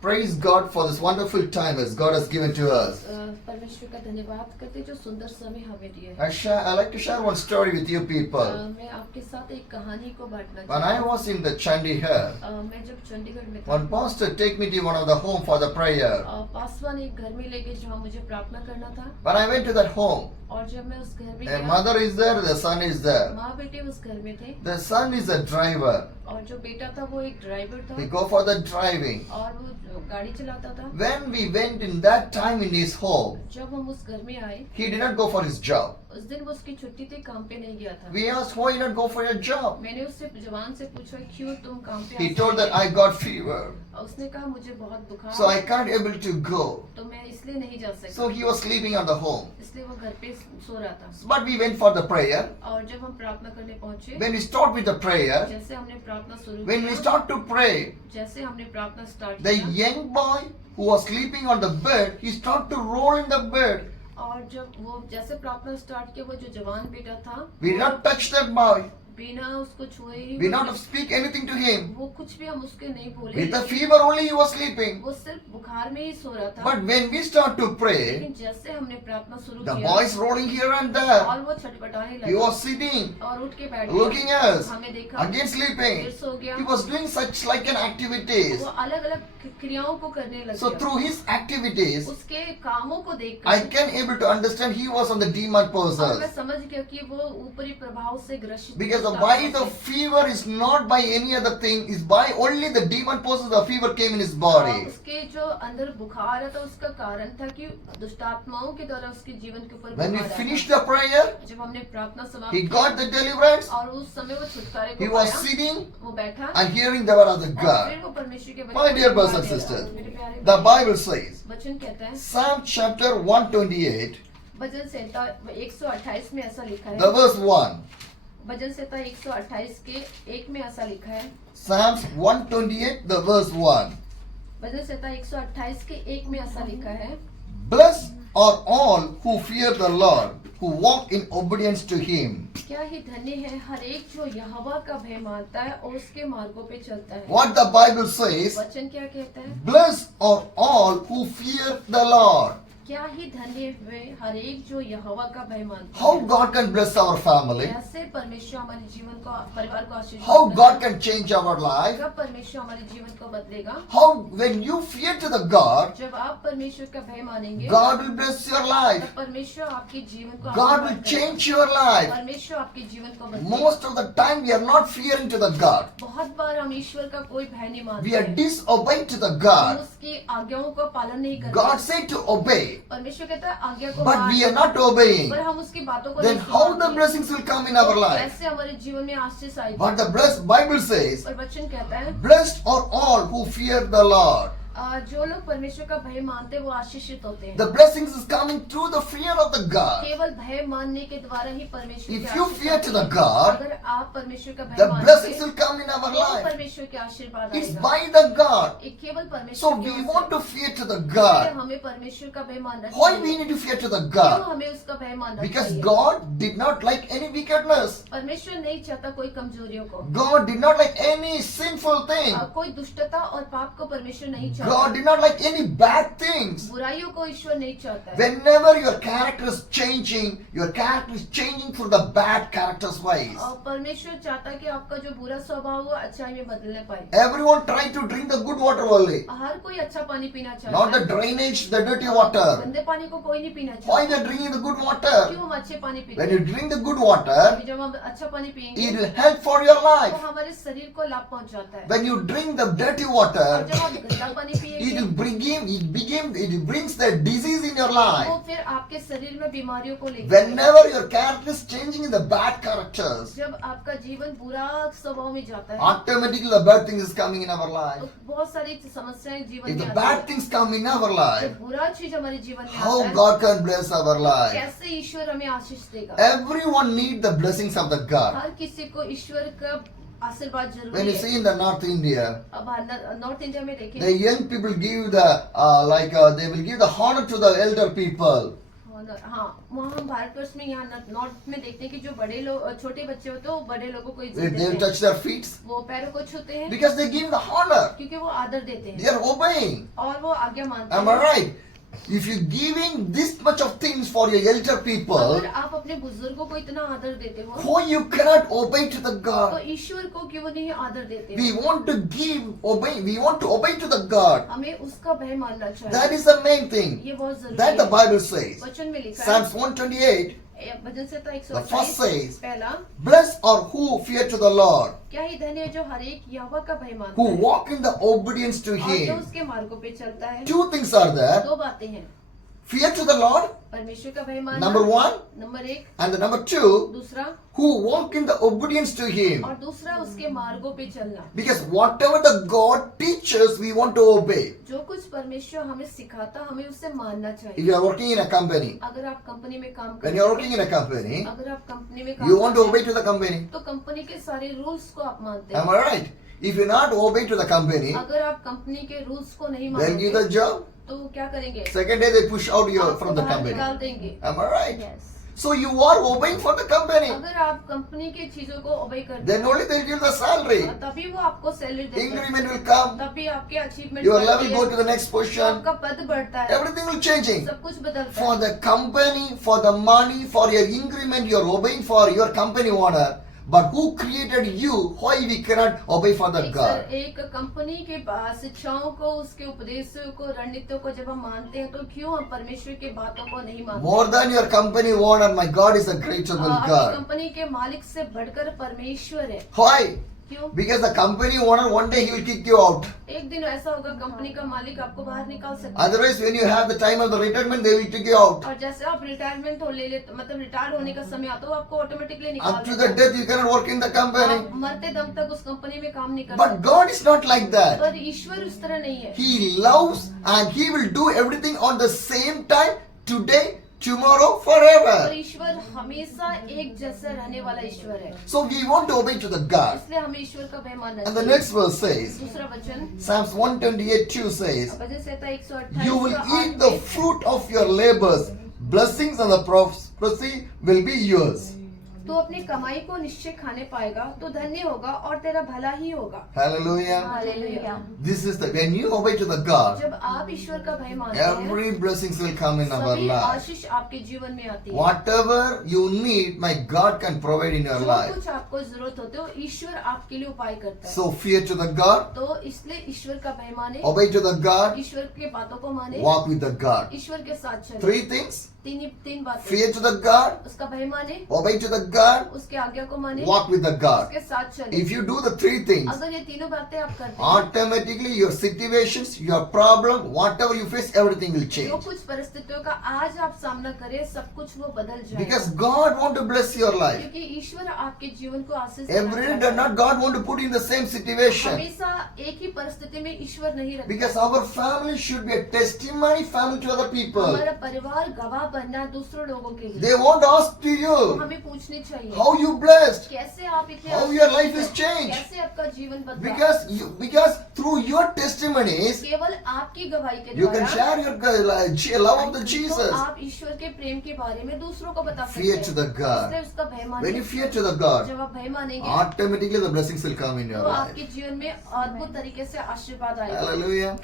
Praise God for this wonderful time as God has given to us. परमेश्वर का धन्यवाद करते जो सुंदर समय हमें दिए हैं। I like to share one story with you people. मैं आपके साथ एक कहानी को बांटना When I was in the Chandigarh, मैं जब चंडीगढ़ में था, one pastor take me to one of the home for the prayer. Paswan एक घर में ले गए जहाँ मुझे प्रार्थना करना था। When I went to that home, और जब मैं उस घर में a गया, mother is there, the son is there. माँ बेटे उस घर में थे The son is a driver. और जो बेटा था वो एक ड्राइवर था He go for the driving. और वो गाड़ी चलाता था। When we went in that time in his home, जब हम उस घर में आए, he did not go for his job. उस दिन वो उसकी छुट्टी थी, काम पे नहीं गया था। We asked why you not go for your job. मैंने उससे जवान से पूछा क्यों तुम काम पे He told that I got fever, उसने कहा मुझे बहुत बुखार so I can't able to go. तो मैं इसलिए नहीं जा सकता। So he was sleeping on the home. इसलिए वो घर पे सो रहा था। But we went for the prayer. और जब हम प्रार्थना करने पहुंचे, When we start with the prayer, जैसे हमने प्रार्थना शुरू when we किया, start to pray, जैसे हमने प्रार्थना स्टार्ट the किया, young boy who was sleeping on the bed, he started to roll in the bed. और जब वो जैसे प्रार्थना स्टार्ट किया, वो जो जवान बेटा था, We did not touch that boy. बिना उसको छुए ही We did not speak anything to him. वो कुछ भी हम उसके नहीं बोले। With the fever only he was sleeping. वो सिर्फ बुखार में ही सो रहा था। But when we start to pray, लेकिन जैसे हमने प्रार्थना शुरू the किया, boy is rolling here and there. और वो छटपटाने He लगा was sitting, और उठ के बैठ looking गया। at us, हमें देखा, again sleeping. फिर सो गया। He was doing such like an activities. वो अलग अलग क्रियाओं को करने लग So गया। through his activities, उसके कामों को देखकर I can able to understand he was on the demon और मैं possessed. समझ गया कि वो ऊपरी प्रभाव से ग्रसित Because था। why the fever is not by any other thing, is by only the demon possessed the fever came in his body. उसके जो अंदर बुखार है, तो उसका कारण था कि दुष्ट आत्माओं के द्वारा उसके जीवन के ऊपर When we बुखार आया finished था। the prayer, जब हमने प्रार्थना समाप्त he की got the deliverance. और उस समय वो छुटकारे He को was पाया, sitting वो बैठा and hearing the word of the और God. फिर वो परमेश्वर के My वचन dear को brothers and गा दे रहा। sisters, मेरे प्यारे the भाई, Bible says, वचन कहता है, Psalm chapter 128, भजन संहिता 128 में ऐसा लिखा the है, verse 1. भजन संहिता 128 के 1 में ऐसा लिखा है, Psalms 128, the verse 1. भजन संहिता 128 के 1 में ऐसा लिखा है, Blessed are all who fear the Lord, who walk in obedience to Him. क्या ही धन्य है हर एक जो यहोवा का भय मानता है और उसके मार्गों पे चलता है। What the Bible says, वचन क्या कहता है? blessed are all who fear the Lord. क्या ही धन्य वे हर एक जो यहोवा का भय मानता How है। God can bless our family, कैसे परमेश्वर हमारे जीवन को, परिवार को आशीष how देता God है। can change our life, कब परमेश्वर हमारे जीवन को बदलेगा? how when you fear to the God, जब आप परमेश्वर का भय मानेंगे, God will bless your life. तब परमेश्वर आपके जीवन को God आशीर्वाद will करेगा। change your life. परमेश्वर आपके जीवन को बदलेगा। Most of the time we are not fearing to the God. बहुत बार हम ईश्वर का कोई भय नहीं We are मानते। disobeying to the हम God. उसकी आज्ञाओं का पालन नहीं करते। God said to obey, परमेश्वर कहता है आज्ञा को but मान, we are not obeying. पर हम उसकी बातों को Then नहीं how the सुनते। blessings will come in our life? कैसे हमारे जीवन में आशीष आएगी? But the blessed Bible says, और वचन कहता है, blessed are all who fear the Lord. जो लोग परमेश्वर का भय मानते हैं वो आशीषित होते हैं। The blessings is coming through the fear of the God. केवल भय मानने के द्वारा ही परमेश्वर If के you Ashish fear to the आते हैं। God, अगर आप परमेश्वर का भय the blessings मानेंगे, will come in our तो life. परमेश्वर के आशीर्वाद It's आएगा। by the God. एक केवल So परमेश्वर we की ओर want से। to fear to the इसलिए God. हमें परमेश्वर का भय मानना Why चाहिए। we need to fear to the क्यों God? हमें उसका भय मानना Because चाहिए? God did not like any wickedness. परमेश्वर नहीं चाहता कोई कमजोरियों को, God did not like any sinful thing. कोई दुष्टता और पाप को परमेश्वर नहीं God चाहता। did not like any bad things. बुराइयों को ईश्वर नहीं चाहता है। Whenever your character is changing, your character is changing through the bad character's ways. और परमेश्वर चाहता है कि आपका जो बुरा स्वभाव हो अच्छाई में बदलने पाए। Everyone try to drink the good water only, हर कोई अच्छा पानी पीना चाहता not the है। drainage, the dirty water. गंदे पानी को कोई नहीं पीना Why चाहता। we are drinking the good water? क्यों हम अच्छे पानी पीते When you हैं? drink the good water, अभी जब हम अच्छा पानी पियेंगे it will help for your तो life. हमारे शरीर को लाभ पहुंचाता है। When you drink the dirty और water, जब आप गंदा पानी it पियेंगे will it brings the disease in your तो life. फिर आपके शरीर में बीमारियों को लेकर Whenever your character is changing in the bad characters, जब आपका जीवन बुरा स्वभाव में जाता है automatically the bad things is coming in our तो life. बहुत सारी समस्याएं जीवन If में the आती bad है। things come in our जब life, बुरा चीज हमारे जीवन में how आता है God can bless our life? कैसे ईश्वर हमें आशीष देगा? Everyone need the blessings of the God. हर किसी को ईश्वर का आशीर्वाद When जरूरी you है। see in the North India, अब नॉर्थ इंडिया में देखें the young people give the they will give the honor to the elder people. Honour, हाँ, वहाँ हम भारतवर्ष में यहाँ नॉर्थ में देखते हैं कि जो बड़े लोग, छोटे बच्चे होते हैं वो बड़े लोगों को इज्जत They देते हैं, touch their feet वो पैरों को छूते हैं because they give the honor. क्योंकि वो आदर देते They हैं are obeying. और वो आज्ञा मानते Am I हैं। right? If you're giving this much of things for your elder people, अगर आप अपने बुजुर्गों को इतना आदर देते हो why you cannot obey to the तो God? ईश्वर को क्यों नहीं आदर देते We हो? want to give, obey. We want to obey to the God. हमें उसका भय मानना That चाहिए, is the main thing. ये बहुत जरूरी That the है। Bible says. वचन में लिखा Psalms 128. है, भजन संहिता The first 128 says, पहला, Blessed are who fear to the Lord, क्या ही धन्य है जो हर एक यहोवा का भय मानता who है walk in the obedience to और जो Him. उसके मार्गों पे चलता है। Two things are there. दो बातें हैं, Fear to the Lord, परमेश्वर का भय मानना, number one, नंबर एक, and the number two, दूसरा, who walk in the obedience to Him. और दूसरा उसके मार्गों पे चलना। Because whatever the God teaches, we want to obey. जो कुछ परमेश्वर हमें सिखाता हमें उससे मानना If चाहिए। you are working in a company, अगर आप कंपनी में काम when करते you are हैं, working in a company, अगर आप कंपनी में काम you want to करते obey हैं, to the company. तो कंपनी के सारे रूल्स को आप मानते Am हैं। I right? If you not obey to the company, अगर आप कंपनी के रूल्स को नहीं they'll give the मानोगे job. तो वो क्या करेंगे? Second day they push out you आपको from the बाहर company. निकाल देंगे। Am I right? Yes. So you are obeying for the company. अगर आप कंपनी के चीजों को ओबे करते Then only they'll give the salary. हैं तभी वो आपको सैलरी देते हैं, Increment will come. तभी आपके achievement Your level go to the next position. आपका पद बढ़ता है, Everything will changing. सब कुछ बदलता For है। the company, for the money, for your increment, you are obeying for your company owner. But who created you? Why we cannot obey for the God? एक company के शिक्षाओं को, उसके उपदेशों को, रणनीतियों को जब हम मानते हैं तो क्यों हम परमेश्वर की बातों को नहीं मानते? More than your company owner, my God is a greater than आपकी God. कंपनी के मालिक से बढ़कर परमेश्वर है। Why? क्यों? Because the company owner one day he will kick you out. एक दिन ऐसा होगा कंपनी का मालिक आपको बाहर निकाल सकता है। Otherwise, when you have the time of the retirement, they will kick you out. और जैसे आप रिटायरमेंट हो ले लेते, मतलब रिटायर होने का समय आता है, वो आपको ऑटोमेटिकली निकाल Up to देता the है। death, you cannot work in the company. आप मरते दम तक उस कंपनी में काम नहीं कर But सकते। God is not like that. पर ईश्वर उस तरह नहीं है। He loves and He will do everything on the same time, today, tomorrow, और forever. ईश्वर हमेशा एक जैसा रहने वाला ईश्वर है, So we want to obey to the God. इसलिए हमें ईश्वर का भय मानना And the चाहिए। next verse says, दूसरा वचन Psalms 128:2 says, bhajan Samhita 128 You will का eat the 8 fruit of your labors. Blessings and the prophecy will be yours. तो अपनी कमाई को निश्चय खाने पाएगा तो धन्य होगा और तेरा भला ही होगा। Hallelujah. Hallelujah. This is the, when you obey to the God, जब आप ईश्वर का भय मानते हैं, every blessings will come in our सभी life. आशीष आपके जीवन में आती है। Whatever you need, my God can provide in your जो life. कुछ आपको जरूरत होते हो ईश्वर आपके लिए उपाय करता है। So fear to the God, तो इसलिए ईश्वर का भय माने, obey to the God, ईश्वर के बातों को माने, walk with the God. ईश्वर के साथ चले। Three things: तीन बातें, fear to the God, उसका भय माने, obey to the God, उसके आज्ञा को माने, walk with the God. उसके साथ चले। If you do the three things, अगर ये तीनों बातें आप करते हैं, automatically your situations, your problem, whatever you face, everything will जो change. कुछ परिस्थितियों का आज आप सामना करें सब कुछ वो बदल जाएगा। Because God want to bless your life. क्योंकि ईश्वर आपके जीवन को आशीष देना Every day चाहता does है। not God want to put in the same situation. हमेशा एक ही परिस्थिति में ईश्वर नहीं रखता। Because our family should be a testimony family to other people. हमारा परिवार गवाह बनना दूसरों लोगों के लिए। They won't ask to तो you, हमें पूछनी चाहिए how you blessed, कैसे आप इतने how आशीष your life हैं? is changed. कैसे आपका जीवन बदला। Because through your testimonies, केवल आपकी गवाही के you can द्वारा share your love of the तो Jesus. आप ईश्वर के प्रेम के बारे में दूसरों को बता सकते Fear हैं। to the God. इसलिए उसका भय When मानिए। you fear to the God, जब आप भय मानेंगे automatically the blessings will come in your तो life. आपके जीवन में अद्भुत तरीके से आशीर्वाद आएगा। Hallelujah.